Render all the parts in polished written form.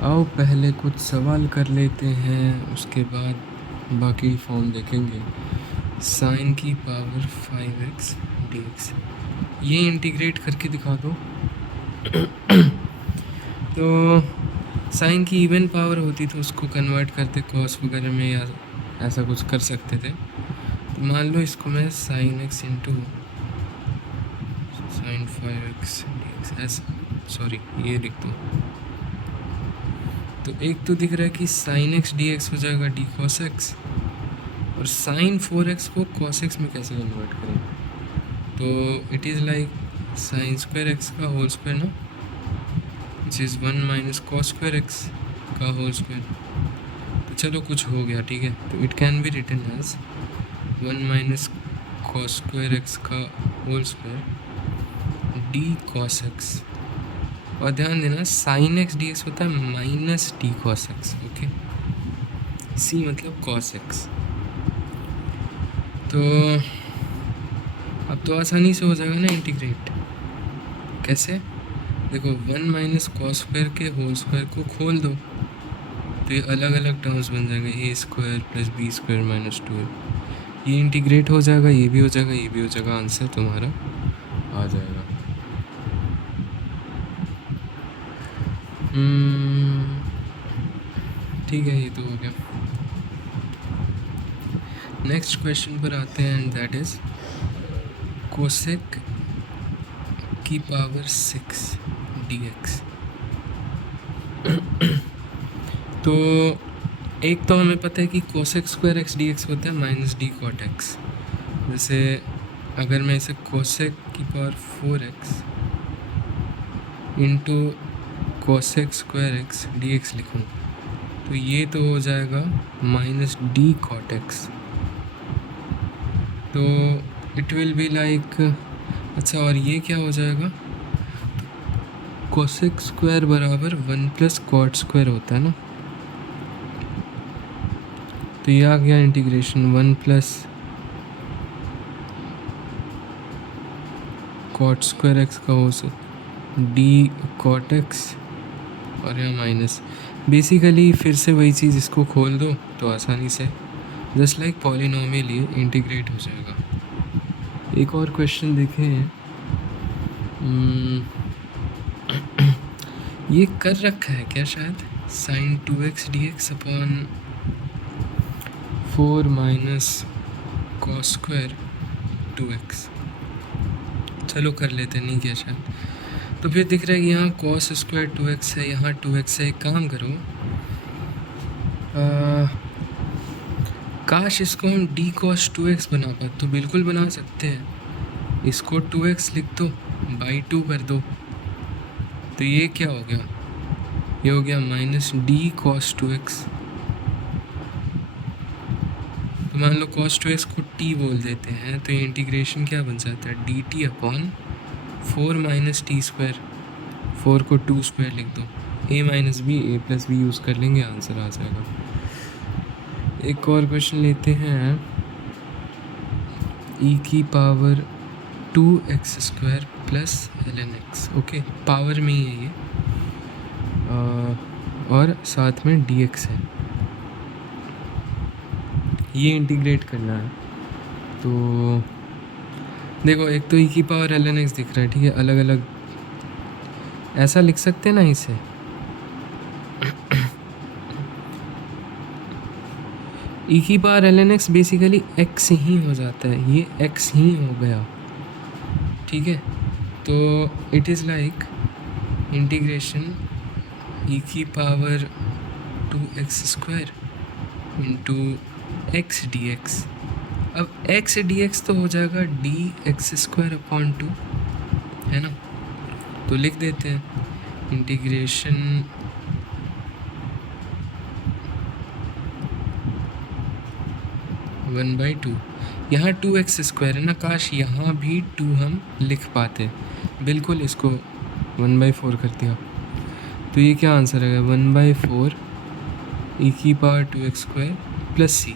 आओ पहले कुछ सवाल कर लेते हैं, उसके बाद बाकी फॉर्म देखेंगे। साइन की पावर 5x dx, ये इंटीग्रेट करके दिखा दो। तो साइन की इवन पावर होती तो उसको कन्वर्ट करते कॉस वगैरह में, या ऐसा कुछ कर सकते थे। तो मान लो इसको मैं sine x into sine 5x dx ऐसा, सॉरी ये लिख दूँ। तो एक तो दिख रहा है कि साइन एक्स डी एक्स हो जाएगा डी कॉस एक्स, और साइन 4x को कॉस एक्स में कैसे कन्वर्ट करें। तो it is like sine square x का होल स्क्वायर ना, which is 1 minus cos square x का होल स्क्वायर। तो चलो कुछ हो गया, ठीक है। तो it can be written as 1 minus cos square x का whole square D cos X. और ध्यान देना साइन एक्स डी एक्स होता है minus D cos X, okay. C मतलब कॉस एक्स। तो अब तो आसानी से हो जाएगा ना इंटीग्रेट। कैसे? देखो 1 माइनस कॉस स्क्वायर के होल स्क्वायर को खोल दो तो ये अलग अलग टर्म्स बन जाएंगे, A square plus B square minus 2। ये इंटीग्रेट हो जाएगा, ये भी हो जाएगा, ये भी हो जाएगा, आंसर तुम्हारा आ जाएगा। ठीक है, ये तो हो गया। नेक्स्ट क्वेश्चन पर आते हैं, एंड दैट इज कोसेक की पावर 6 dx। तो एक तो हमें पता है कि cosec square x D X होता है माइनस डी कॉट एक्स। जैसे अगर मैं इसे कोसेक की power 4x into cosec square x D x लिखूँ तो ये तो हो जाएगा माइनस डी कॉट एक्स। तो इट विल बी लाइक, अच्छा और ये क्या हो जाएगा, कोसेक स्क्वायर बराबर 1 प्लस कॉट स्क्वायर होता है ना। तो ये आ गया integration 1 plus cot square x का हो डी कॉट एक्स, और यहाँ माइनस। बेसिकली फिर से वही चीज़, इसको खोल दो तो आसानी से जस्ट लाइक पॉलिनोमियल ये इंटीग्रेट हो जाएगा। एक और क्वेश्चन देखें। ये कर रखा है क्या शायद, sine 2x dx upon 4 minus cos square 2x। चलो कर लेते, नहीं किया शायद। तो फिर दिख रहा है कि यहाँ कॉस स्क्वायर 2x है, यहाँ 2x है। एक काम करो, काश इसको हम डी कॉस 2x बना पाए, तो बिल्कुल बना सकते हैं। इसको 2x लिख दो, बाई 2 कर दो, तो ये क्या हो गया, ये हो गया माइनस डी कॉस 2x। तो मान लो cos 2x को t बोल देते हैं, तो ये इंटीग्रेशन क्या बन जाता है, d t upon 4 minus t square. 4 को 2 स्क्वायर लिख दो, a minus B, A plus B use कर लेंगे, आंसर आ जाएगा। एक और क्वेश्चन लेते हैं। e की power 2x square plus ln x, okay power में ही है ये, और साथ में dx है, ये इंटीग्रेट करना है। तो देखो एक तो e की पावर ln x दिख रहा है, ठीक है, अलग अलग ऐसा लिख सकते हैं ना इसे। e की power ln x basically x ही हो जाता है, ये x ही हो गया, ठीक है। तो it is like integration e की power 2x square into x D x. अब एक्स डी एक्स तो हो जाएगा डी एक्स स्क्वायर अपॉन 2, है ना। तो लिख देते हैं इंटीग्रेशन वन बाई 2, यहाँ 2x स्क्वायर है ना, काश यहाँ भी 2 हम लिख पाते, बिल्कुल इसको 1/4 कर दिया। तो ये क्या आंसर है, 1/4 e की power 2x square plus c।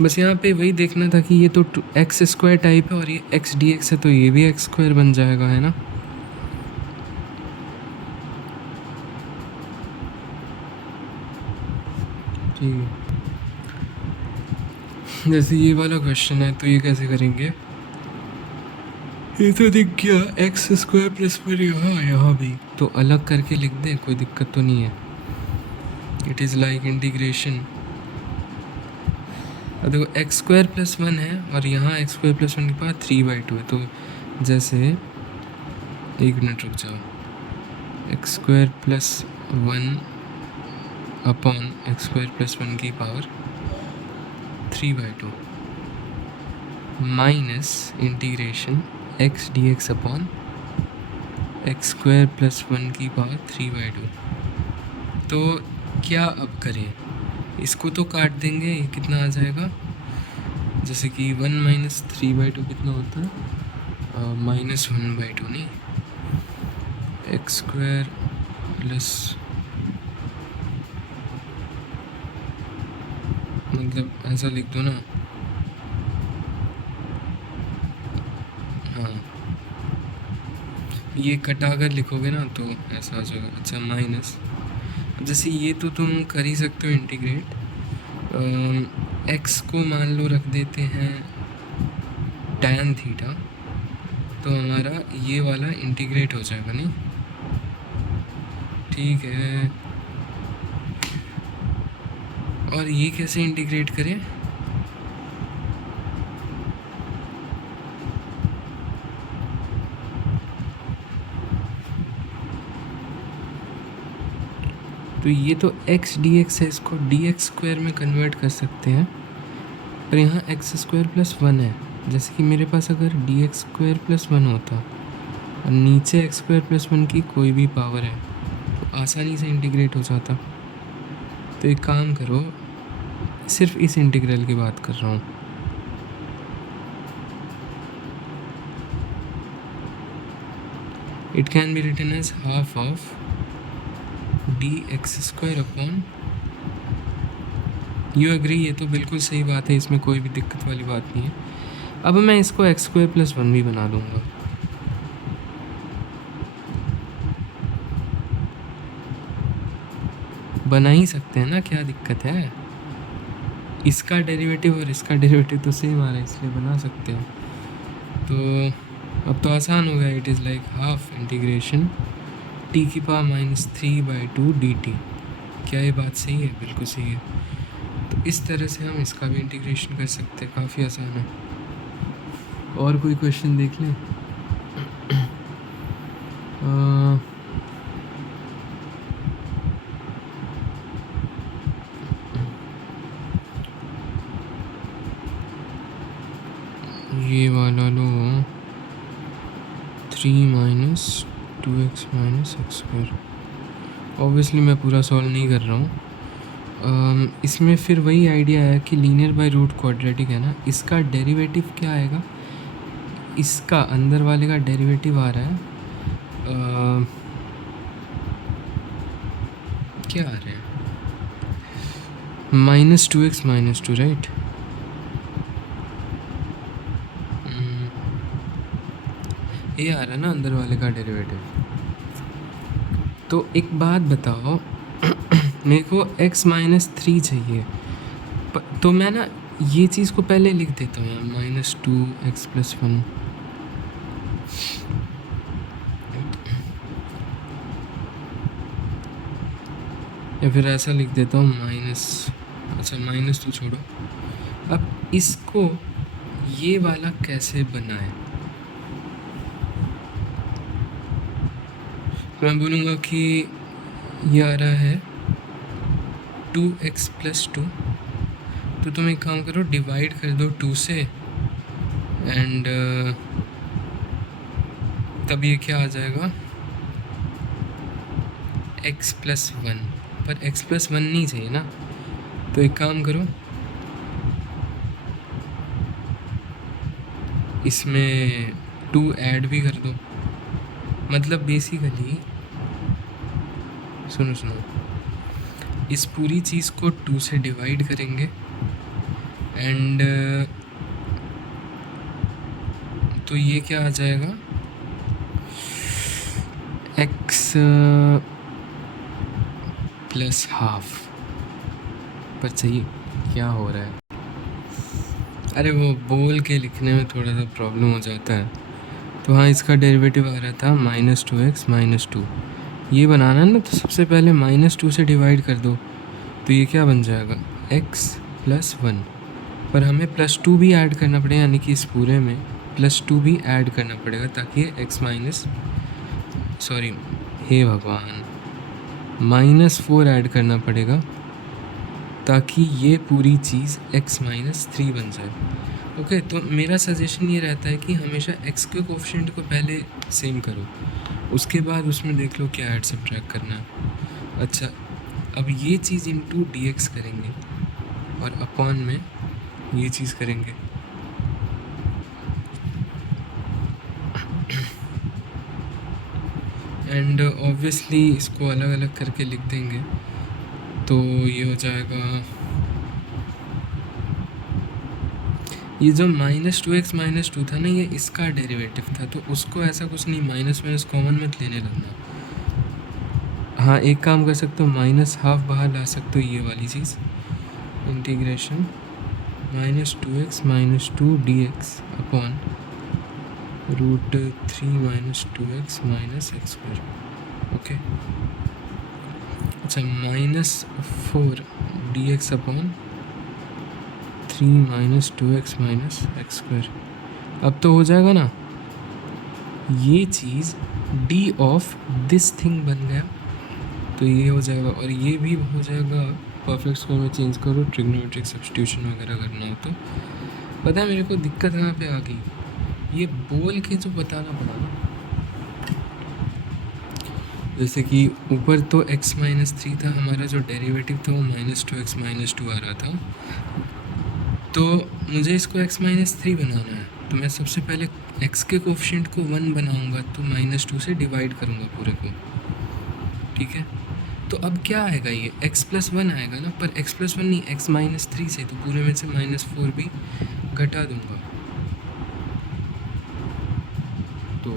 बस यहाँ पे वही देखना था कि ये तो एक्स स्क्वायर टाइप है और ये एक्स डी एक्स है, तो ये भी एक्स स्क्वायर बन जाएगा, है ना। ठीक है, जैसे ये वाला क्वेश्चन है तो ये कैसे करेंगे, ये तो दिख गया एक्स स्क्वायर प्लस वन, यहाँ भी तो अलग करके लिख दें, कोई दिक्कत तो नहीं है। इट इज़ लाइक इंटीग्रेशन, अब देखो एक्स स्क्वायर प्लस वन है और यहाँ एक्स स्क्वायर प्लस वन के पास 3/2 है, तो जैसे एक मिनट रुक जाओ, X square plus one upon X square plus one की power 3/2 minus integration X D X upon X square plus one की पावर 3/2। तो क्या अब करें, इसको तो काट देंगे, ये कितना आ जाएगा, जैसे कि 1 माइनस 3/2 कितना होता है, -1/2 नहीं, एक्स स्क्वायर प्लस, मतलब ऐसा लिख दो ना, हाँ ये कटा कर लिखोगे ना तो ऐसा आ जाएगा। अच्छा माइनस, जैसे ये तो तुम कर ही सकते हो इंटीग्रेट, एक्स को मान लो रख देते हैं tan थीटा, तो हमारा ये वाला इंटीग्रेट हो जाएगा, नहीं ठीक है। और ये कैसे इंटीग्रेट करें, तो ये तो एक्स डी एक्स है, इसको डी एक्स स्क्वायर में कन्वर्ट कर सकते हैं, पर यहाँ एक्स स्क्वायर प्लस वन है, जैसे कि मेरे पास अगर D x square plus one होता और नीचे एक्स स्क्वायर प्लस वन की कोई भी पावर है तो आसानी से इंटीग्रेट हो जाता। तो एक काम करो, सिर्फ इस इंटीग्रल की बात कर रहा हूँ, it can be written as half of d x square upon, you agree, ये तो बिल्कुल सही बात है, इसमें कोई भी दिक्कत वाली बात नहीं है। अब मैं इसको एक्स स्क्वायर प्लस वन भी बना दूंगा, बना ही सकते हैं ना, क्या दिक्कत है, इसका डेरिवेटिव और इसका डेरिवेटिव तो सेम आ रहा है इसलिए बना सकते हैं। तो अब तो आसान हो गया, it is like half integration T की पावर -3/2 dt। क्या ये बात सही है, बिल्कुल सही है। तो इस तरह से हम इसका भी इंटीग्रेशन कर सकते हैं, काफ़ी आसान है। और कोई क्वेश्चन देख लें, ये वाला लो, 3 minus 2x minus x square, obviously मैं पूरा सॉल्व नहीं कर रहा हूँ। इसमें फिर वही आइडिया है कि लीनियर बाय रूट क्वाड्रेटिक है ना, इसका डेरिवेटिव क्या आएगा, इसका अंदर वाले का डेरिवेटिव आ रहा है क्या आ रहा है, -2x माइनस 2, राइट। ये आ रहा है ना अंदर वाले का डेरिवेटिव। तो एक बात बताओ, मेरे को x -3 चाहिए, तो मैं ना ये चीज़ को पहले लिख देता हूँ यार, -2x प्लस 1, या फिर ऐसा लिख देता हूँ माइनस, अच्छा माइनस तो छोड़ो। अब इसको ये वाला कैसे बनाएं, मैं बोलूँगा कि ये आ रहा है 2x प्लस 2, तो तुम एक काम करो, डिवाइड कर दो 2 से, एंड तब ये क्या आ जाएगा, x प्लस 1, पर x प्लस 1 नहीं चाहिए ना, तो एक काम करो, इसमें 2 ऐड भी कर दो, मतलब बेसिकली सुनो, इस पूरी चीज़ को 2 से डिवाइड करेंगे एंड तो ये क्या आ जाएगा, एक्स प्लस हाफ। पर चाहिए क्या हो रहा है, अरे वो बोल के लिखने में थोड़ा सा प्रॉब्लम हो जाता है। तो हाँ, इसका डेरिवेटिव आ रहा था -2x-2। ये बनाना है ना, तो सबसे पहले -2 से डिवाइड कर दो, तो ये क्या बन जाएगा, x+1। पर हमें +2 भी ऐड करना पड़ेगा, यानी कि इस पूरे में +2 भी ऐड करना पड़ेगा, ताकि ये हे भगवान, -4 ऐड करना पड़ेगा, ताकि ये पूरी चीज़ x-3 बन जाए। ओके, तो मेरा सजेशन ये रहता है कि हमेशा x के कोफिशिएंट को पहले सेम करो, उसके बाद उसमें देख लो क्या ऐड सब्ट्रैक्ट करना है। अच्छा, अब ये चीज़ इंटू dx करेंगे और अपॉन में ये चीज़ करेंगे। एंड ऑब्वियसली इसको अलग अलग करके लिख देंगे, तो ये हो जाएगा, ये जो -2x-2 था ना, ये इसका डेरिवेटिव था, तो उसको ऐसा कुछ नहीं, माइनस कॉमन मत लेने लगना। हाँ, एक काम कर सकते हो, -12 बाहर ला सकते हो, ये वाली चीज़, integration -2x-2 dx upon √3 - 2x - x²। Okay, अच्छा, -4 dx अपॉन 3 - 2x - x²। अब तो हो जाएगा ना, ये चीज़ d ऑफ दिस थिंग बन गया, तो ये हो जाएगा, और ये भी हो जाएगा। परफेक्ट स्क्वायर में चेंज करो, ट्रिग्नोमेट्रिक सब्स्टिट्यूशन वगैरह करना हो तो। पता है मेरे को दिक्कत कहाँ पे आ गई, ये बोल के जो बताना पड़ा ना, जैसे कि ऊपर तो x-3 था, हमारा जो डेरिवेटिव था वो -2x-2 आ रहा था, तो मुझे इसको x-3 बनाना है, तो मैं सबसे पहले x के कोफिशिएंट को 1 बनाऊंगा, तो -2 से डिवाइड करूंगा पूरे को, ठीक है। तो अब क्या आएगा, ये x+1 आएगा ना, पर x+1 नहीं, x-3 से, तो पूरे में से -4 भी घटा दूंगा, तो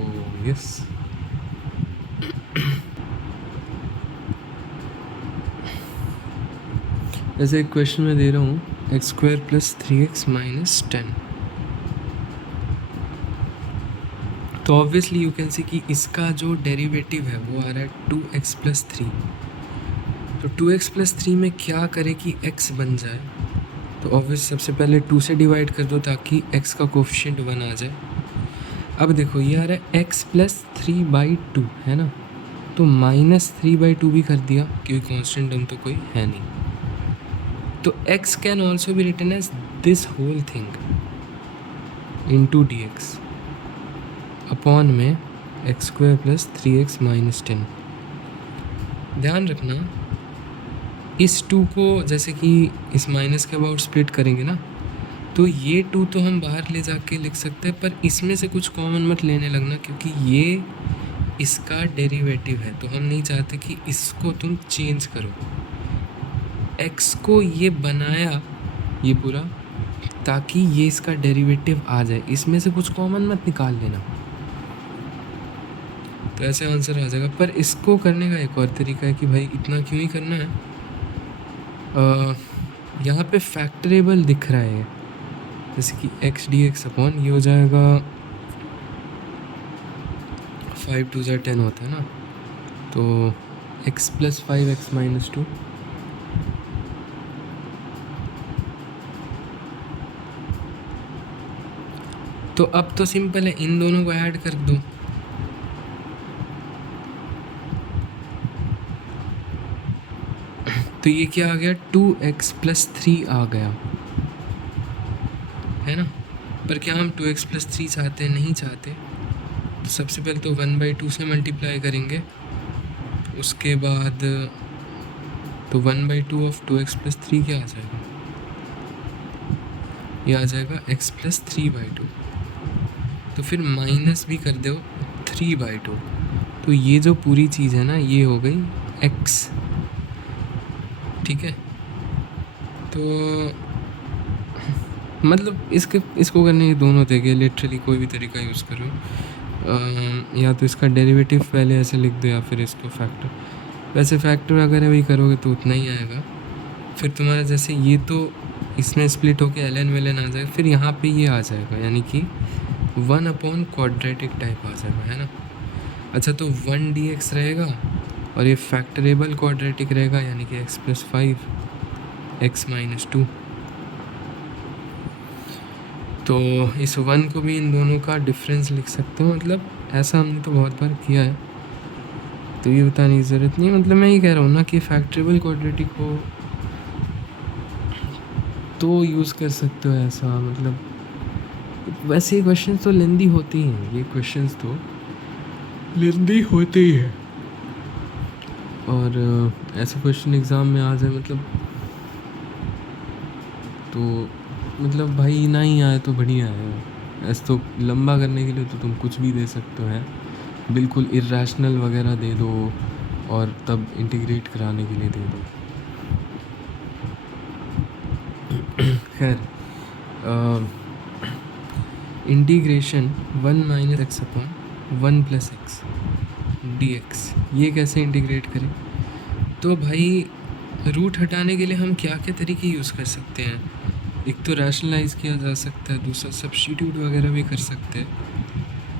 यस। ऐसे एक क्वेश्चन में दे रहा हूँ, x² + 3x - 10, तो ऑब्वियसली यू कैन सी कि इसका जो डेरिवेटिव है वो आ रहा है 2x + 3, तो 2x + 3 में क्या करे कि x बन जाए, तो ऑब्वियस सबसे पहले 2 से डिवाइड कर दो, ताकि x का कोफिशिएंट 1 आ जाए। अब देखो, ये आ रहा है x + 3/2, है ना, तो -3/2 भी कर दिया, क्योंकि कांस्टेंट टर्म तो कोई है नहीं, तो x can also be written as this whole thing into dx upon में x² + 3x - 10। ध्यान रखना, इस 2 को जैसे कि इस माइनस के अबाउट स्प्लिट करेंगे ना, तो ये 2 तो हम बाहर ले जाके लिख सकते हैं, पर इसमें से कुछ कॉमन मत लेने लगना, क्योंकि ये इसका डेरिवेटिव है, तो हम नहीं चाहते कि इसको तुम चेंज करो। x को ये बनाया ये पूरा, ताकि ये इसका डेरिवेटिव आ जाए, इसमें से कुछ कॉमन मत निकाल लेना, तो ऐसे आंसर आ जाएगा। पर इसको करने का एक और तरीका है कि भाई इतना क्यों ही करना है, यहाँ पे फैक्टरेबल दिख रहा है, जैसे कि x dx अपॉन ये हो जाएगा, 5 2 10 होता है ना, तो x + 5x - 2, तो अब तो सिंपल है, इन दोनों को ऐड कर दो, तो ये क्या आ गया, 2x + 3 आ गया, है ना। पर क्या हम 2x + 3 चाहते हैं, नहीं चाहते, तो सबसे पहले तो 1/2 से मल्टीप्लाई करेंगे, उसके बाद तो 1/2 ऑफ 2x + 3 क्या आ जाएगा, ये आ जाएगा x + 3/2, तो फिर माइनस भी कर दो 3/2, तो ये जो पूरी चीज़ है ना, ये हो गई x, ठीक है। तो मतलब इसको करने के दोनों तरीके, लिटरली कोई भी तरीका यूज़ करो। या तो इसका डेरिवेटिव पहले ऐसे लिख दो, या फिर इसको फैक्टर, वैसे फैक्टर अगर वही करोगे तो उतना ही आएगा। फिर तुम्हारा जैसे ये तो इसमें स्प्लिट होके एल एन वेल आ जाएगा, फिर यहाँ पे ये आ जाएगा, यानी कि 1/क्वाड्रेटिक टाइप आ जाएगा, है ना। अच्छा, तो 1 dx रहेगा और ये फैक्टरेबल क्वाड्रेटिक रहेगा, यानी कि x+5 x-2। तो इस 1 को भी इन दोनों का डिफरेंस लिख सकते हो, मतलब ऐसा हमने तो बहुत बार किया है, तो ये बताने की ज़रूरत नहीं है। मतलब मैं ये कह रहा हूँ ना कि फैक्टरेबल क्वाड्रेटिक हो तो यूज़ कर सकते हो ऐसा। मतलब वैसे ये क्वेश्चन तो लेंदी होते ही हैं, ये क्वेश्चंस तो लेंदी होते ही हैं, और ऐसे क्वेश्चन एग्ज़ाम में आ जाए मतलब भाई ना ही आए तो बढ़िया है। ऐसे तो लंबा करने के लिए तो तुम कुछ भी दे सकते हो, है बिल्कुल इर्रेशनल वगैरह दे दो और तब इंटीग्रेट कराने के लिए दे दो। खैर, इंटीग्रेशन 1 - x/1 + x dx, ये कैसे इंटीग्रेट करें? तो भाई रूट हटाने के लिए हम क्या क्या तरीके यूज़ कर सकते हैं? एक तो रैशनलाइज किया जा सकता है, दूसरा सब्स्टिट्यूट वगैरह भी कर सकते हैं।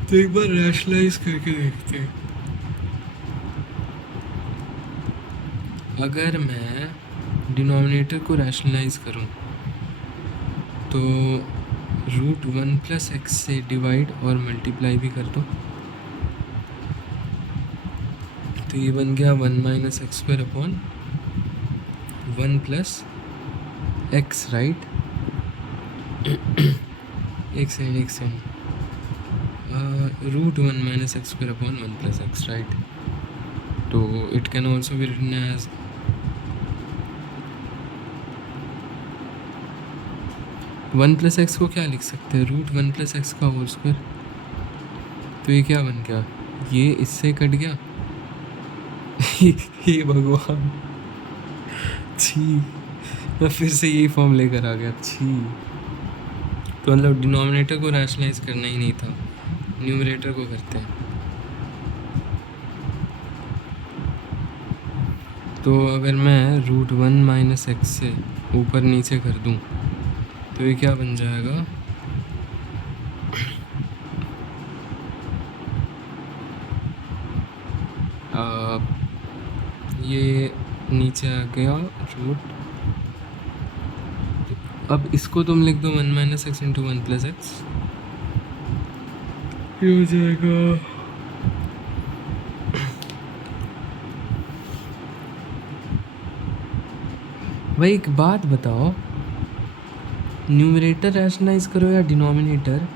तो एक बार रैशनलाइज करके देखते हैं। अगर मैं डिनोमिनेटर को रैशनलाइज करूं तो √1 + x से डिवाइड और मल्टीप्लाई भी कर दो, तो ये बन गया 1 - x² 1 + x, राइट। एक सेकेंड, √1 - x² 1 + x, राइट। तो it can also be written as 1 + x को क्या लिख सकते हैं? √1 + x का होल स्क्वायर। तो ये क्या बन गया? ये इससे कट गया। हे भगवान, छी, मैं फिर से यही फॉर्म लेकर आ गया, छी। तो मतलब डिनोमिनेटर को रैशनलाइज करना ही नहीं था, न्यूमरेटर को करते हैं। तो अगर मैं √1 - x से ऊपर नीचे कर दूं तो ये क्या बन जाएगा? ये नीचे आ गया रूट। अब इसको तुम लिख दो 1 - x × 1 + x, ये हो जाएगा भाई। एक बात बताओ, न्यूमरेटर रैशनलाइज करो या डिनोमिनेटर,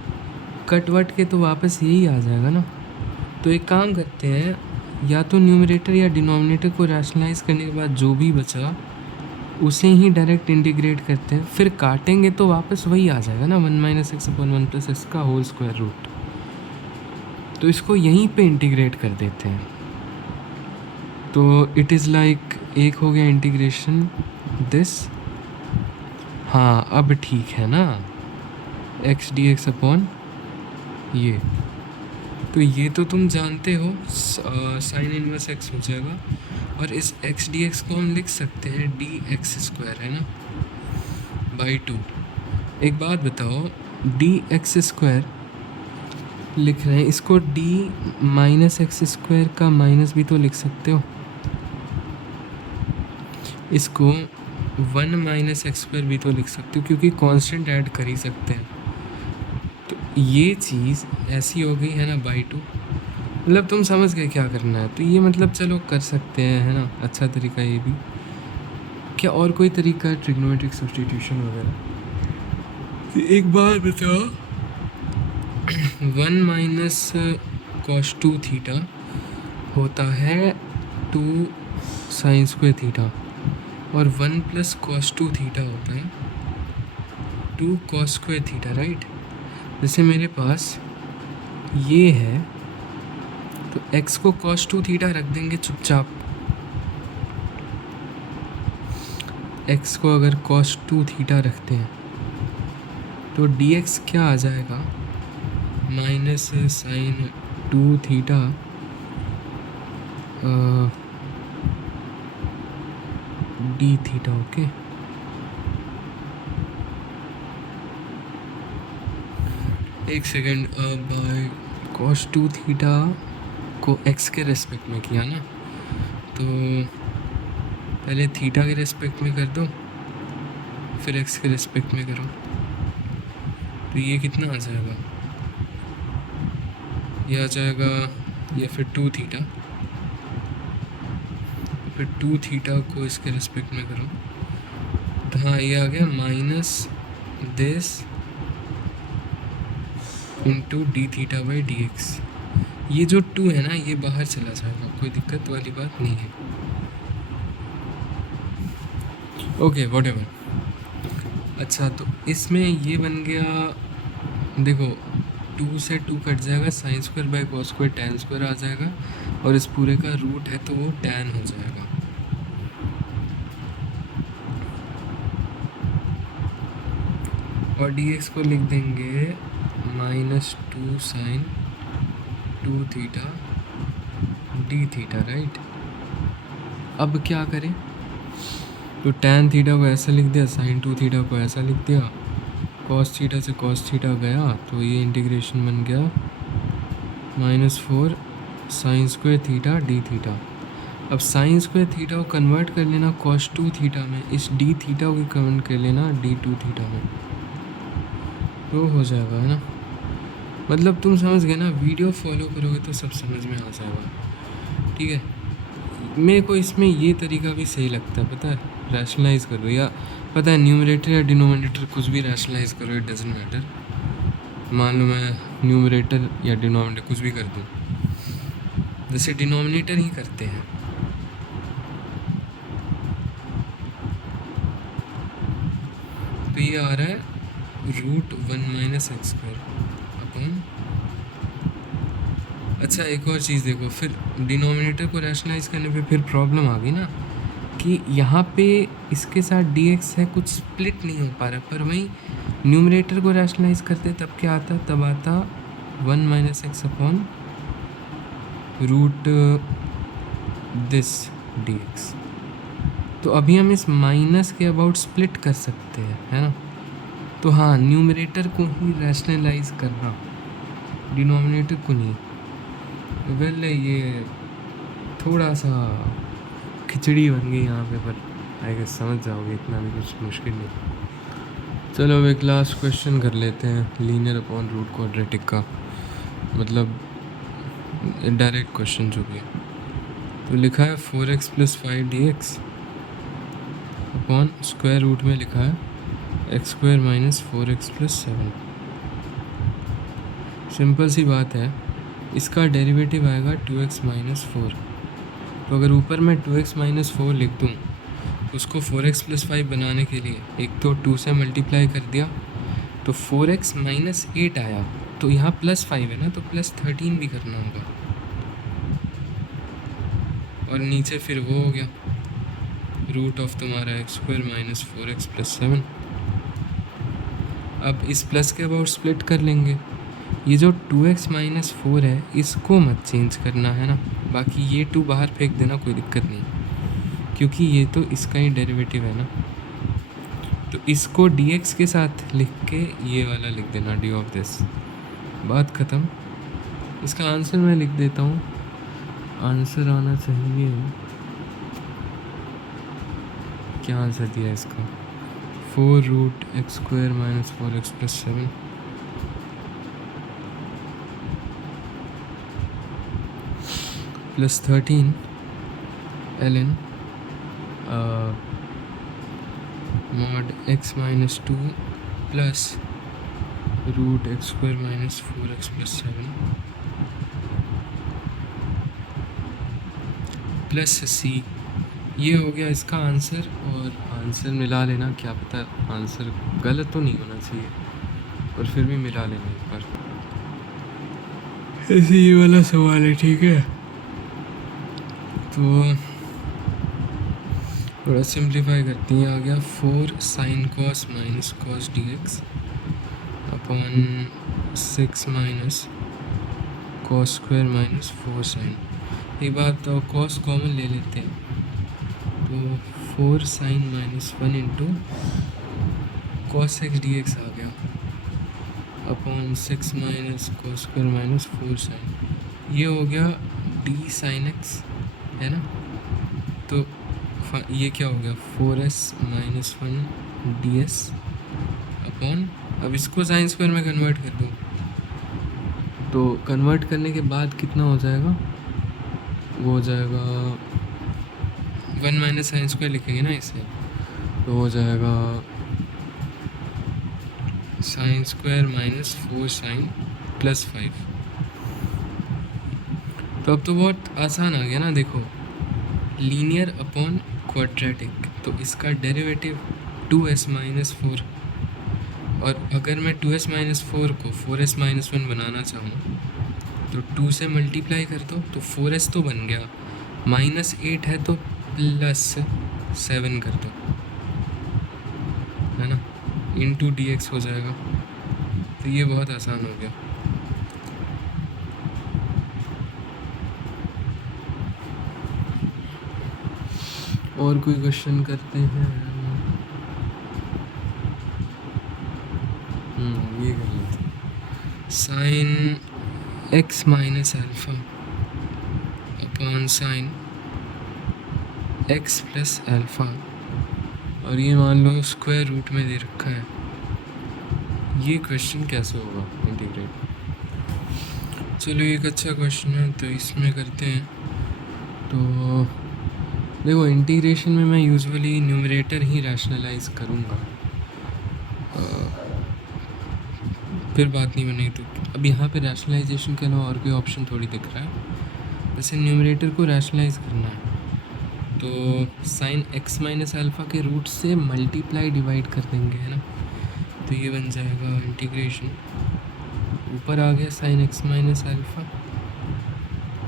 कट वट के तो वापस यही आ जाएगा ना। तो एक काम करते हैं, या तो न्यूमरेटर या डिनोमिनेटर को रैशनलाइज करने के बाद जो भी बचा उसे ही डायरेक्ट इंटीग्रेट करते हैं, फिर काटेंगे तो वापस वही आ जाएगा ना, 1 - x/1 + x का होल स्क्वायर रूट। तो इसको यहीं पे इंटीग्रेट कर देते हैं। तो इट इज़ लाइक एक हो गया इंटीग्रेशन दिस। हाँ, अब ठीक है ना, x dx अपॉन ये। तो ये तो तुम जानते हो, साइन इनवर्स x हो जाएगा, और इस x dx को हम लिख सकते हैं dx², है ना, /2। एक बात बताओ, dx² लिख रहे हैं, इसको d - x² का माइनस भी तो लिख सकते हो। इसको 1 - x² भी तो लिख सकते हो, क्योंकि कांस्टेंट ऐड कर ही सकते हैं। तो ये चीज़ ऐसी हो गई है ना, /2। मतलब तुम समझ गए क्या करना है। तो ये मतलब चलो कर सकते हैं, है ना, अच्छा तरीका ये भी। क्या और कोई तरीका है ट्रिग्नोमेट्रिक सब्स्टिट्यूशन वगैरह? तो एक बार बताओ, 1 - cos2 थीटा होता है 2 sin² थीटा, और 1 + cos2 थीटा होता है 2 cos² थीटा, राइट। जैसे मेरे पास ये है, तो x को cos2 थीटा रख देंगे चुपचाप। x को अगर cos2 थीटा रखते हैं तो डी एक्स क्या आ जाएगा, minus sine 2 theta d theta. Okay, एक सेकेंड। बाय कॉस 2 थीटा को एक्स के रेस्पेक्ट में किया ना, तो पहले थीटा के रेस्पेक्ट में कर दो, फिर एक्स के रेस्पेक्ट में करो, तो ये कितना आ जाएगा, ये आ जाएगा, या फिर 2 थीटा, फिर 2 थीटा को इसके रेस्पेक्ट में करो, तो हाँ ये आ गया minus this into D theta by D x. ये जो 2 है ना ये बाहर चला जाएगा, कोई दिक्कत वाली बात नहीं है। Okay whatever. अच्छा तो इसमें ये बन गया, देखो 2 से 2 कट जाएगा, sine square by cos square tan square आ जाएगा, और इस पूरे का रूट है तो वो टैन हो जाएगा। और डी एक्स को लिख देंगे minus 2 sine 2 theta d theta, right. अब क्या करें, तो टैन थीटा को ऐसा लिख दिया, साइन 2 थीटा को ऐसा लिख दिया, कॉस थीटा से कॉस थीटा गया, तो ये इंटीग्रेशन बन गया -4 sine square theta d theta. अब साइन स्क्वायर थीटा को कन्वर्ट कर लेना कॉस 2 थीटा में, इस डी थीटा को कन्वर्ट कर लेना d2 थीटा में, तो हो जाएगा, है ना। मतलब तुम समझ गए ना, वीडियो फॉलो करोगे तो सब समझ में आ जाएगा, ठीक है। मेरे को इसमें ये तरीका भी सही लगता है, पता है, रैशनलाइज करो, या पता है न्यूमरेटर या डिनोमिनेटर कुछ भी रैशनलाइज करो, इट डजंट मैटर। मान लो मैं न्यूमरेटर या डिनोमिनेटर कुछ भी कर दूँ, जैसे डिनोमिनेटर ही करते हैं, तो ये आ रहा है √1 - x² अपॉन। अच्छा एक और चीज़ देखो, फिर डिनोमिनेटर को रैशनलाइज करने पे फिर प्रॉब्लम आ गई ना, कि यहाँ पे इसके साथ dx है, कुछ स्प्लिट नहीं हो पा रहा, पर वहीं न्यूमरेटर को रैशनलाइज करते तब क्या आता, तब आता 1 - x upon root this dx। तो अभी हम इस माइनस के अबाउट स्प्लिट कर सकते हैं, है ना। तो हाँ, न्यूमरेटर को ही रैशनलाइज करना, डिनोमिनेटर को नहीं। वेल ये थोड़ा सा खिचड़ी बन गई यहाँ पे, पर आई गेस समझ जाओगे, इतना भी कुछ मुश्किल नहीं। चलो अब एक लास्ट क्वेश्चन कर लेते हैं, लीनियर अपॉन रूट क्वाड्रेटिक का, मतलब डायरेक्ट क्वेश्चन जो भी है। तो लिखा है 4x + 5 dx upon square root में लिखा है x² - 4x + 7। सिंपल सी बात है, इसका डेरिवेटिव आएगा 2x - 4। तो अगर ऊपर मैं 2x - 4 लिख दूँ, उसको 4x + 5 बनाने के लिए एक तो 2 से मल्टीप्लाई कर दिया, तो 4x - 8 आया, तो यहाँ +5 है ना, तो +13 भी करना होगा, और नीचे फिर वो हो गया रूट ऑफ तुम्हारा x² - 4x + 7। अब इस प्लस के अबाउट स्प्लिट कर लेंगे, ये जो 2x - 4 है इसको मत चेंज करना, है ना, बाकी ये 2 बाहर फेंक देना, कोई दिक्कत नहीं, क्योंकि ये तो इसका ही डेरिवेटिव है ना। तो इसको dx के साथ लिख के ये वाला लिख देना d ऑफ दिस, बात ख़त्म। इसका आंसर मैं लिख देता हूँ, आंसर आना चाहिए, क्या आंसर दिया इसका, 4√x² - 4x + 7 + 13 ln mod x - 2 plus √x² - 4x + 7 plus c। ये हो गया इसका आंसर, और आंसर मिला लेना, क्या पता आंसर गलत तो नहीं होना चाहिए, पर फिर भी मिला लेना एक बार। ऐसे ये वाला सवाल है, ठीक है। तो थोड़ा सिंप्लीफाई करते हैं, आ गया 4 sin cos - cos dx upon 6 minus cos square minus 4 sine. एक बात तो कॉस कॉमन ले लेते हैं, तो 4 sine minus 1 into cos X D X आ गया upon 6 minus cos square minus 4 sine. ये हो गया डी साइन एक्स, है ना। तो ये क्या हो गया 4s minus 1 D S upon, अब इसको साइन स्क्वायर में कन्वर्ट कर दूँ, तो कन्वर्ट करने के बाद कितना हो जाएगा, वो हो जाएगा 1 माइनस साइन स्क्वायर लिखेंगे ना इसे, तो हो जाएगा sine square minus 4 sine plus 5। तो अब तो बहुत आसान आ गया ना। देखो लीनियर अपॉन क्वाड्रेटिक, तो इसका डेरिवेटिव 2s माइनस 4, और अगर मैं 2s माइनस 4 को 4s माइनस 1 बनाना चाहूँ तो 2 से मल्टीप्लाई कर दो, तो 4s तो बन गया, माइनस 8 है तो प्लस 7 कर दो, है ना, इंटू डी एक्स हो जाएगा। तो ये बहुत आसान हो गया। और कोई क्वेश्चन करते हैं? ये कर लेते हैं। Sign x minus alpha upon sine x plus alpha, और ये मान लो स्क्वायर रूट में दे रखा है। ये क्वेश्चन कैसे होगा इंटीग्रेट? चलो एक अच्छा क्वेश्चन है, तो इसमें करते हैं। तो देखो इंटीग्रेशन में मैं यूजुअली न्यूमरेटर ही रैशनलाइज करूँगा, फिर बात नहीं बनेगी। तो अब यहाँ पे रैशनलाइजेशन के अलावा और कोई ऑप्शन थोड़ी दिख रहा है। वैसे न्यूमरेटर को रैशनलाइज करना है तो साइन एक्स माइनस अल्फ़ा के रूट से मल्टीप्लाई डिवाइड कर देंगे, है ना। तो ये बन जाएगा इंटीग्रेशन, ऊपर आ गया साइन एक्स माइनस अल्फ़ा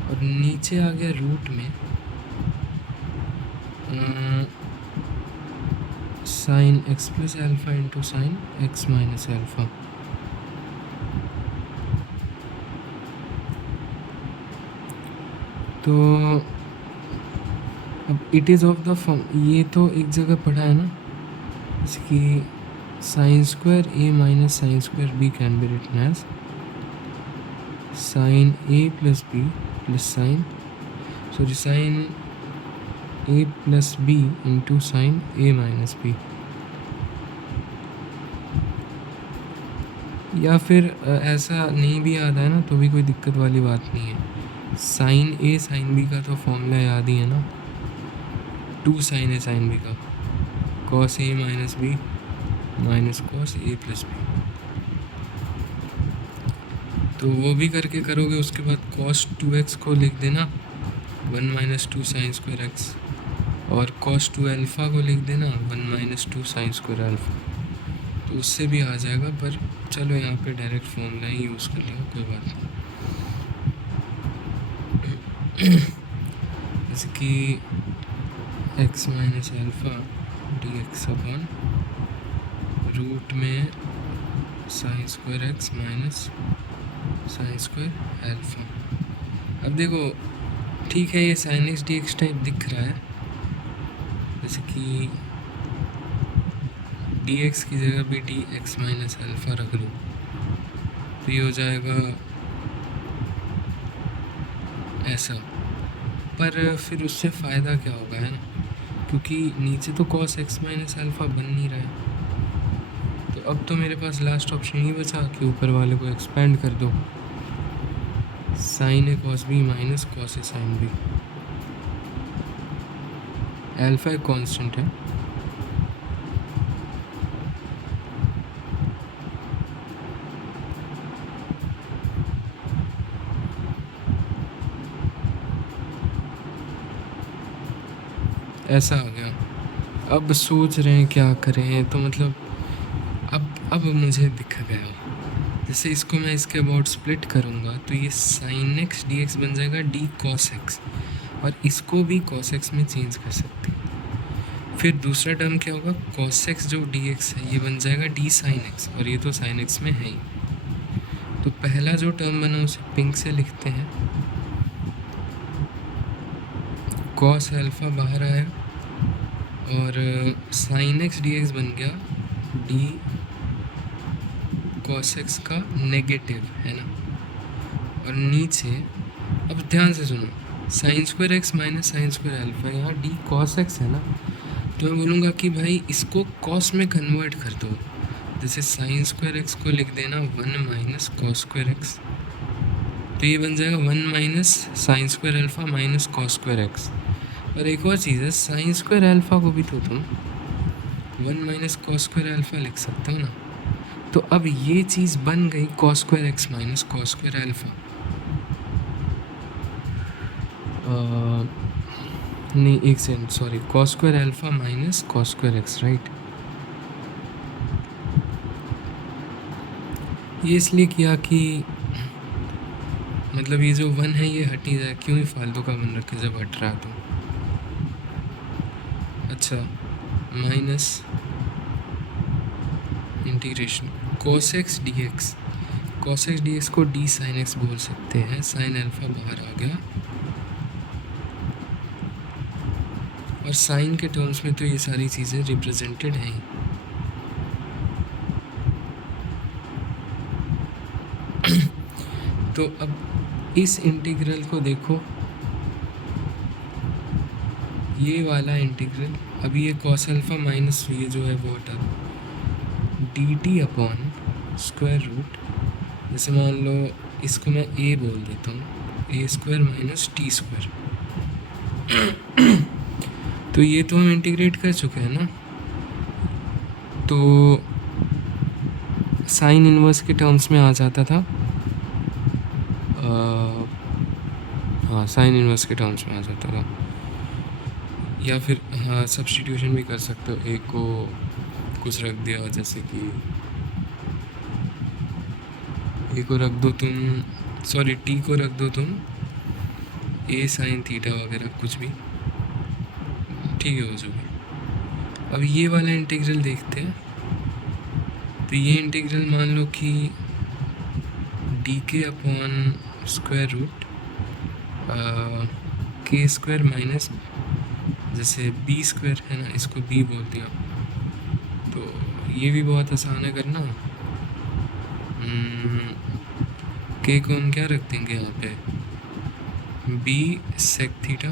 और नीचे आ गया रूट में sine x plus alpha into sine x minus alpha. तो अब it is of the form, ये तो एक जगह पढ़ा है ना, इसकी sine square a minus sine square b can be written as sine a plus b plus sine a plus b into sine a minus b. या फिर ऐसा नहीं भी याद है ना तो भी कोई दिक्कत वाली बात नहीं है। साइन ए साइन बी का तो फॉर्मूला याद ही है ना, 2 साइन ए साइन बी का, cos A minus B minus cos A plus B. तो वो भी करके करोगे, उसके बाद कॉस 2x को लिख देना 1 माइनस 2 साइन स्क्वायर एक्स, और कॉस 2 अल्फ़ा को लिख देना 1 माइनस 2 साइन स्क्वायर अल्फ़ा। तो उससे भी आ जाएगा, पर चलो यहाँ पे डायरेक्ट फॉर्मूला ही यूज़ कर लिया, कोई बात नहीं। जैसे कि X minus alpha D X upon root में sine square X minus sine square alpha. अब देखो ठीक है, ये sine X D X type दिख रहा है, जैसे कि डी एक्स की जगह भी डी एक्स माइनस अल्फ़ा रख लूँ तो ये हो जाएगा ऐसा। पर फिर उससे फ़ायदा क्या होगा, है ना, क्योंकि नीचे तो कॉस एक्स माइनस अल्फ़ा बन नहीं रहा है। तो अब तो मेरे पास लास्ट ऑप्शन ही बचा कि ऊपर वाले को एक्सपेंड कर दो, sign A cos B minus cos A sine B. Alpha एक कांस्टेंट है, ऐसा आ गया। अब सोच रहे हैं क्या करें, तो मतलब अब मुझे दिख गया। जैसे इसको मैं इसके अबाउट स्प्लिट करूँगा तो ये साइन एक्स डी एक्स बन जाएगा डी कॉस एक्स, और इसको भी कॉस एक्स में चेंज कर सकते हैं। फिर दूसरा टर्म क्या होगा, cos x जो dx है ये बन जाएगा d sin x, और ये तो sin x में है ही। तो पहला जो टर्म बना उसे पिंक से लिखते हैं, cos अल्फ़ा बाहर आया और sin x dx बन गया d cos x का नेगेटिव, है ना। और नीचे अब ध्यान से सुनो, sign square X minus sine square alpha, यहाँ डी कॉस एक्स है ना, तो मैं बोलूँगा कि भाई इसको कॉस में कन्वर्ट कर दो, जैसे साइन स्क्वायर एक्स को लिख देना 1 माइनस कॉस स्क्वायर एक्स, तो ये बन जाएगा 1 minus sine square alpha minus cos square x. और एक और चीज़ है, साइन स्क्वायर अल्फ़ा को भी तो तुम 1 माइनस कॉस स्क्वायर अल्फ़ा लिख सकते हो ना। तो अब ये चीज़ बन गई cos square X minus cos square alpha. नहीं, एक second, sorry, cos square alpha minus cos square x, right. ये इसलिए किया कि मतलब ये जो 1 है ये हट ही जाए, क्यों ही फालतू का 1 रखे जब हट रहा तो। अच्छा, minus integration cos x dx, cos x dx को d sin x बोल सकते हैं, साइन अल्फ़ा बाहर आ गया, और साइन के टर्म्स में तो ये सारी चीज़ें रिप्रेजेंटेड हैं। तो अब इस इंटीग्रल को देखो, ये वाला इंटीग्रल, अभी ये कॉस अल्फ़ा माइनस ये जो है वो हटा दो, d t upon square root, जैसे मान लो इसको मैं ए बोल देता हूँ, a square minus t square. तो ये तो हम इंटीग्रेट कर चुके हैं ना, तो साइन इनवर्स के टर्म्स में आ जाता था, हाँ साइन इनवर्स के टर्म्स में आ जाता था, या फिर हाँ सब्स्टिट्यूशन भी कर सकते हो, ए को कुछ रख दिया, जैसे कि ए को रख दो तुम, सॉरी टी को रख दो तुम ए साइन थीटा वगैरह कुछ भी, ठीक है वो जो भी। अब ये वाला इंटीग्रल देखते हैं, तो ये इंटीग्रल मान लो कि डी के अपॉन स्क्वायर रूट के स्क्वायर माइनस, जैसे बी स्क्वायर है ना, इसको बी बोल दिया, तो ये भी बहुत आसान है करना। के को हम क्या रख देंगे यहाँ पे, बी सेक थीटा,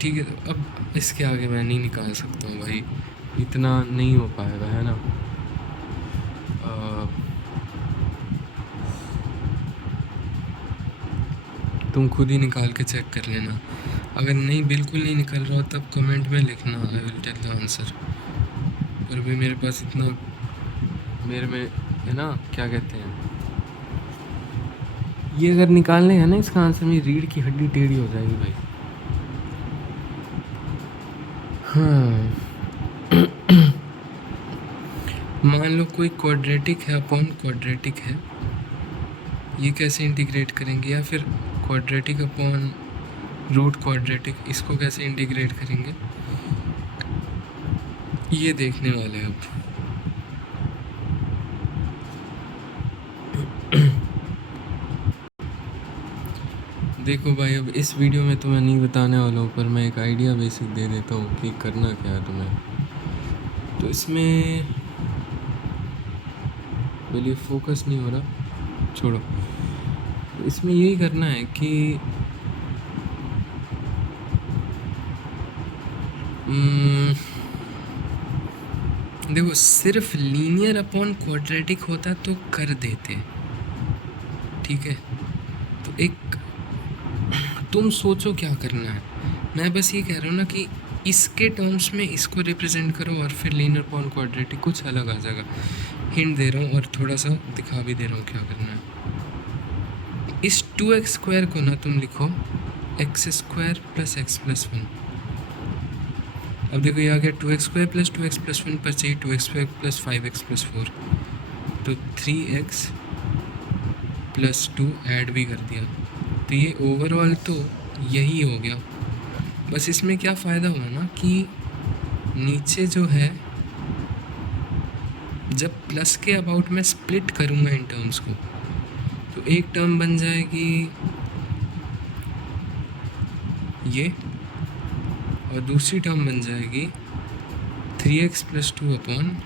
ठीक है। तो अब इसके आगे मैं नहीं निकाल सकता हूँ भाई, इतना नहीं हो पाएगा, है ना। तुम खुद ही निकाल के चेक कर लेना, अगर नहीं बिल्कुल नहीं निकल रहा हो तब कमेंट में लिखना, I will tell the answer. पर भी मेरे पास इतना, मेरे में है ना, क्या कहते हैं, ये अगर निकालने है ना इसका आंसर, मेरी रीढ़ की हड्डी टेढ़ी हो जाएगी भाई। हाँ मान लो कोई क्वाड्रेटिक है अपॉन क्वाड्रेटिक है, ये कैसे इंटीग्रेट करेंगे, या फिर क्वाड्रेटिक अपॉन रूट क्वाड्रेटिक, इसको कैसे इंटीग्रेट करेंगे, ये देखने वाले हैं अब। देखो भाई, अब इस वीडियो में तो मैं नहीं बताने वाला हूँ, पर मैं एक आइडिया बेसिक दे देता हूँ कि करना क्या है तुम्हें। तो इसमें पहले फोकस नहीं हो रहा, छोड़ो। तो इसमें यही करना है कि देखो, सिर्फ लीनियर अपॉन क्वाड्रेटिक होता तो कर देते, ठीक है। तो एक तुम सोचो क्या करना है, मैं बस ये कह रहा हूँ ना कि इसके टर्म्स में इसको रिप्रेजेंट करो, और फिर लीनियर अपॉन क्वाड्रेटिक कुछ अलग आ जाएगा। हिंट दे रहा हूँ और थोड़ा सा दिखा भी दे रहा हूँ क्या करना है। इस 2x स्क्वायर को ना तुम लिखो x square plus x plus 1। अब देखो ये आ गया 2x square plus 2x plus 1 पर चाहिए 2x square plus 5x plus 4, तो 3x प्लस 2 ऐड भी कर दिया, तो ये ओवरऑल तो यही हो गया। बस इसमें क्या फ़ायदा हुआ ना कि नीचे जो है, जब प्लस के अबाउट मैं स्प्लिट करूँगा इन टर्म्स को, तो एक टर्म बन जाएगी ये, और दूसरी टर्म बन जाएगी 3x + 2 अपॉन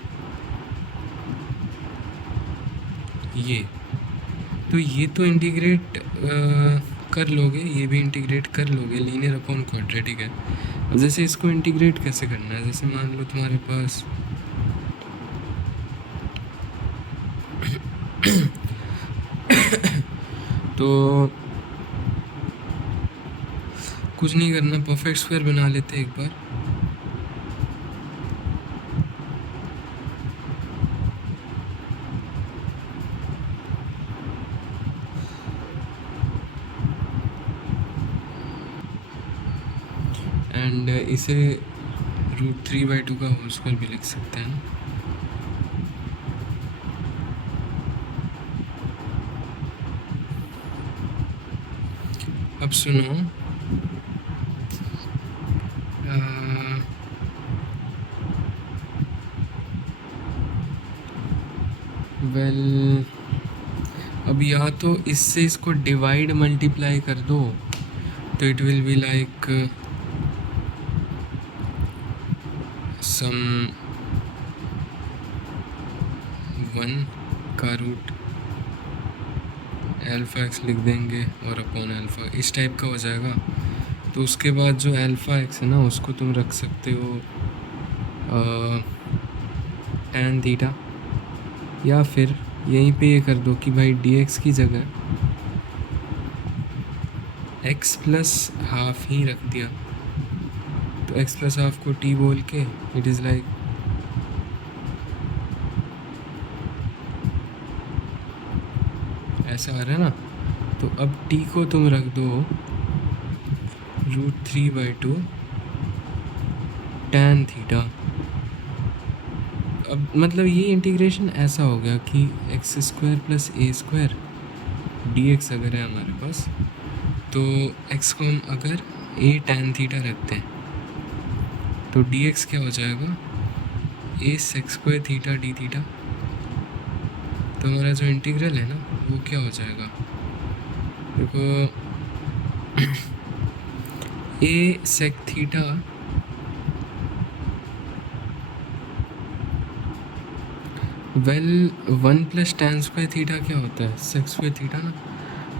ये। तो ये तो इंटीग्रेट कर लोगे, ये भी इंटीग्रेट कर लोगे, लीनियर अपॉन क्वाड्रेटिक है। अब जैसे इसको इंटीग्रेट कैसे करना है, जैसे मान लो तुम्हारे पास तो कुछ नहीं करना, परफेक्ट स्क्वायर बना लेते एक बार। एंड इसे √3/2 का होल स्क्वायर भी लिख सकते हैं। अब सुनो, वेल अब या तो इससे इसको डिवाइड मल्टीप्लाई कर दो, तो it will be like some 1 का रूट अल्फ़ा x लिख देंगे और अपॉन अल्फ़ा, इस टाइप का हो जाएगा। तो उसके बाद जो अल्फ़ा x है ना, उसको तुम रख सकते हो tan थीटा, या फिर यहीं पे ये कर दो कि भाई dx की जगह x + हाफ ही रख दिया, तो x + हाफ को t बोल के इट इज़ लाइक ऐसा आ रहा है ना। तो अब t को तुम रख दो √3/2 tan थीटा। अब मतलब ये इंटीग्रेशन ऐसा हो गया कि x² + a² dx अगर है हमारे पास, तो x को हम अगर a tan थीटा रखते हैं, तो dx क्या हो जाएगा, a sec² theta d theta. तो हमारा जो इंटीग्रल है ना, वो क्या हो जाएगा, देखो a sec theta well 1 + tan² theta क्या होता है, sec² थीटा ना,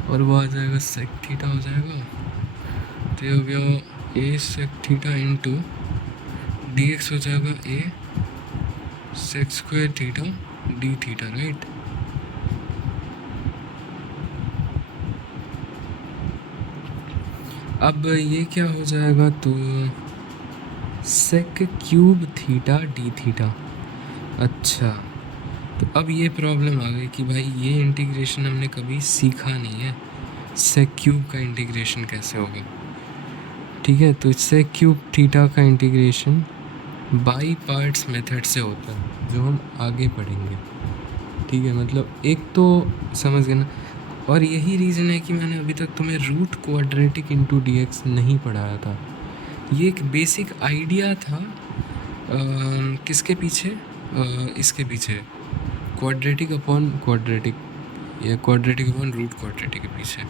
और वो आ जाएगा sec थीटा हो जाएगा। तो ये हो गया a sec theta into dx हो जाएगा a sec² theta d theta, right. अब ये क्या हो जाएगा, तो sec³ थीटा d थीटा। अच्छा, तो अब ये प्रॉब्लम आ गई कि भाई ये इंटीग्रेशन हमने कभी सीखा नहीं है, sec³ का इंटीग्रेशन कैसे होगा। ठीक है, तो sec³ थीटा का इंटीग्रेशन बाई पार्ट्स मेथड से होता है, जो हम आगे पढ़ेंगे। ठीक है, मतलब एक तो समझ गए ना। और यही रीज़न है कि मैंने अभी तक तुम्हें रूट क्वाड्रेटिक इंटू dx नहीं पढ़ाया था। ये एक बेसिक आइडिया था किसके पीछे, इसके पीछे, क्वाड्रेटिक अपॉन क्वाड्रेटिक या क्वाड्रेटिक अपॉन रूट क्वाड्रेटिक के पीछे।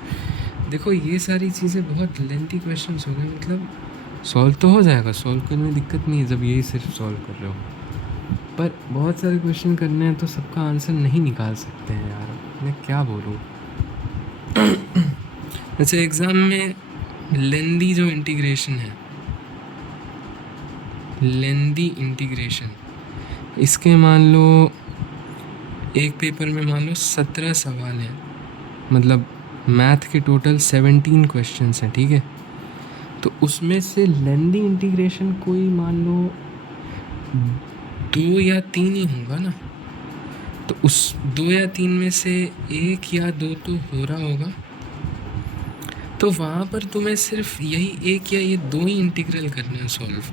देखो ये सारी चीज़ें बहुत लेंथी क्वेश्चंस हो गए, मतलब सॉल्व तो हो जाएगा, सॉल्व करने में दिक्कत नहीं है जब यही सिर्फ सॉल्व कर रहे हो, पर बहुत सारे क्वेश्चन करने हैं तो सबका आंसर नहीं निकाल सकते हैं यार, मैं क्या बोलूँ। अच्छा, एग्ज़ाम में लेंदी जो इंटीग्रेशन है, लेंदी इंटीग्रेशन, इसके मान लो एक पेपर में मान लो 17 सवाल हैं, मतलब मैथ के टोटल 17 क्वेश्चंस हैं। ठीक है, तो उसमें से लेंदी इंटीग्रेशन कोई मान लो 2 या 3 ही होगा ना, तो उस 2 या 3 में से 1 या 2 तो हो रहा होगा, तो वहाँ पर तुम्हें सिर्फ यही 1 या ये 2 ही इंटीग्रल करना है सॉल्व।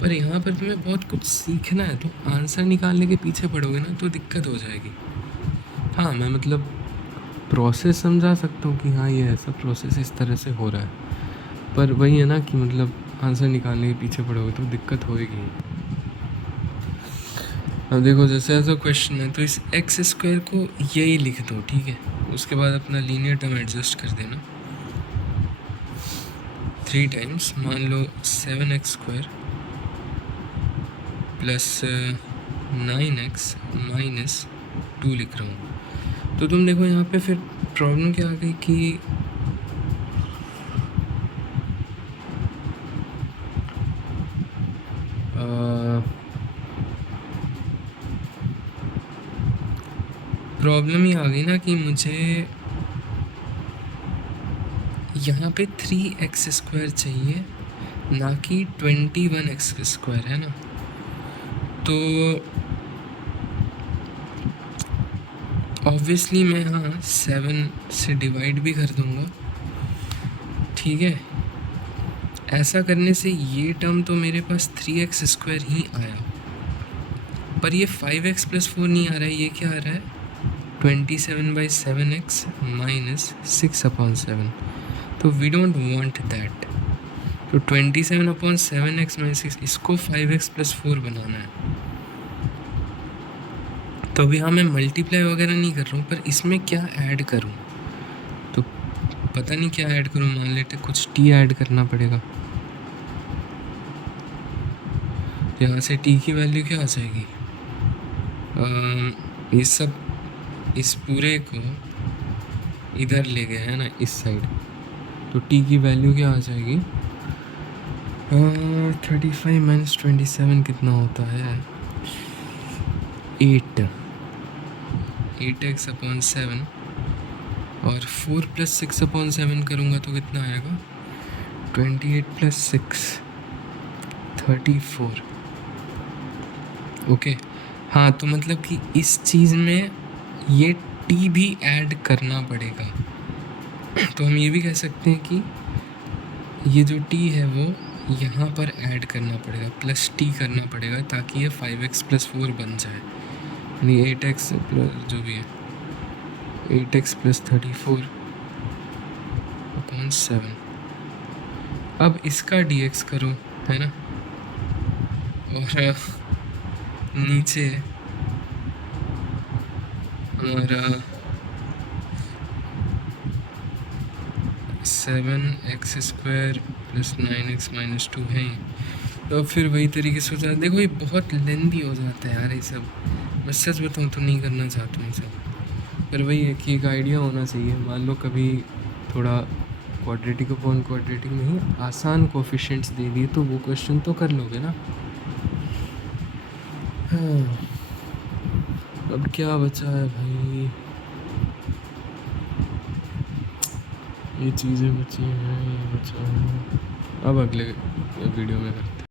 पर यहाँ पर तुम्हें बहुत कुछ सीखना है, तो आंसर निकालने के पीछे पड़ोगे ना तो दिक्कत हो जाएगी। हाँ, मैं मतलब प्रोसेस समझा सकता हूँ कि हाँ ये ऐसा प्रोसेस इस तरह से हो रहा है, पर वही है ना कि मतलब आंसर निकालने के पीछे पड़ोगे तो दिक्कत होएगी। अब देखो जैसे ऐसा क्वेश्चन है तो इस एक्स स्क्वायर को यही लिख दो, ठीक है। उसके बाद अपना लीनियर टर्म एडजस्ट कर देना 3 टाइम्स, मान लो 7x² प्लस 9x माइनस 2 लिख रहा हूँ। तो तुम देखो यहाँ पे फिर प्रॉब्लम क्या आ गई कि प्रॉब्लम ये आ गई ना कि मुझे यहाँ पे 3x² चाहिए, ना कि 21x², है ना। तो ऑब्वियसली मैं यहाँ 7 से डिवाइड भी कर दूँगा, ठीक है। ऐसा करने से ये टर्म तो मेरे पास 3x² ही आया, पर ये 5x + 4 नहीं आ रहा है। ये क्या आ रहा है? 27/7x minus 6/7। तो वी डोंट वांट दैट। तो 27/7x माइनस 6, इसको 5x + 4 बनाना है। तो अभी हाँ मैं मल्टीप्लाई वगैरह नहीं कर रहा हूँ, पर इसमें क्या ऐड करूँ तो पता नहीं क्या ऐड करूँ। मान लेते कुछ t ऐड करना पड़ेगा। यहाँ से t की वैल्यू क्या आ जाएगी? ये सब इस पूरे को इधर ले गए है ना, इस साइड। तो t की वैल्यू क्या आ जाएगी? 35 - 27 कितना होता है? 8x/7 और 4 + 6/7 करूँगा तो कितना आएगा? 28 + 6 34। ओके हाँ, तो मतलब कि इस चीज़ में ये t भी ऐड करना पड़ेगा। तो हम ये भी कह सकते हैं कि ये जो t है वो यहाँ पर ऐड करना पड़ेगा, प्लस t करना पड़ेगा, ताकि ये 5x + 4 बन जाए, यानी 8x प्लस जो भी है 8x + 34/7। अब इसका dx करो, है ना। और नीचे हमारा 7x² + 9x - 2 है। तो अब फिर वही तरीके से हो जाता है। देखो ये बहुत लेंदी हो जाता है यार ये सब। मैं सच बताऊँ तो नहीं करना चाहता हूँ ये सब, पर वही है कि एक आइडिया होना चाहिए। मान लो कभी थोड़ा क्वाड्रेटिक अपॉन क्वाड्रेटिक में ही आसान कोफिशिएंट्स दे दिए तो वो क्वेश्चन तो कर लोगे ना। हाँ, अब क्या बचा है भाई? ये चीज़ें बची हैं, ये बचा है। अब अगले वीडियो में करते हैं।